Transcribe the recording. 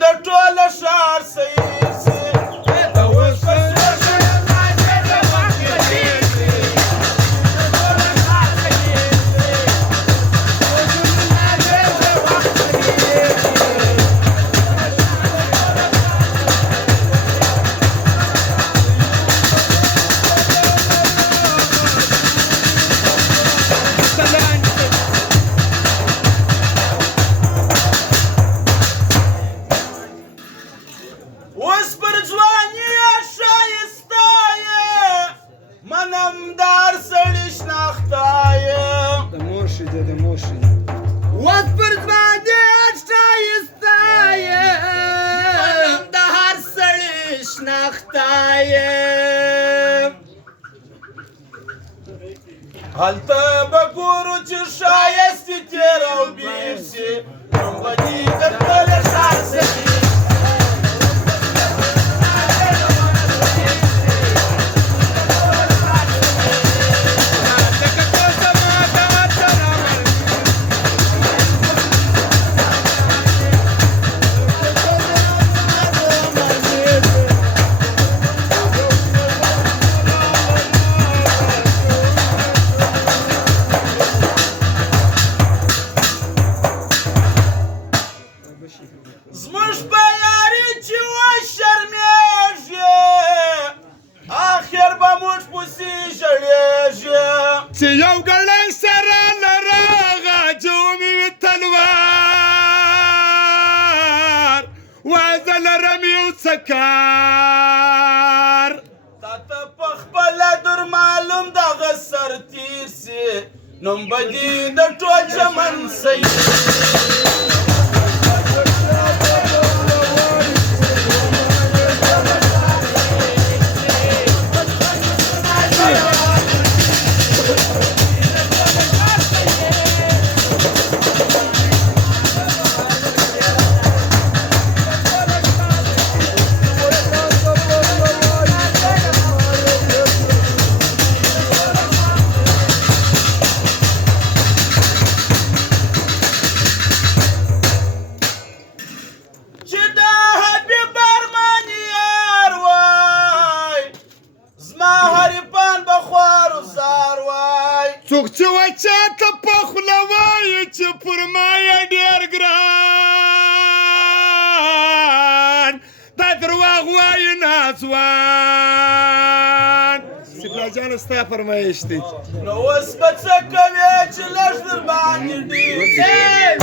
د ټوله ښار سیر سي د اوس په سور شوی مازې د وخت په تېر سي د ټوله ښار سیر سي اوس مازې د وخت په تېر سي اوس پر ځواني ښایسته یې منمدار سړي شناخته یې د مور شیدې د مور شیدې اوس پر ځواني ښایسته یې منمدار سړي شناخته یې هلته به ګورو چې ښایست یې تېر او بېر سي نوم به دې د ټوله ښار سي زموږ په یاري چې وشرمېږي آخر به موږ پسې ژړېږي چې یو ګړی سره نه راغی مې وي تلوار وایه زه لرم یو څه کار تا ته په خپله در معلوم دغه سر تېر سي نوم به دې د ټول چمن سي څوک چې وچاته په خوله وایي چې پر ما یې ډېر ګران دا درواغ وایي ناځوان سبلا جانه ستا فرمایش دی نو اوس به څه کوې چې لږ در باندې ډېر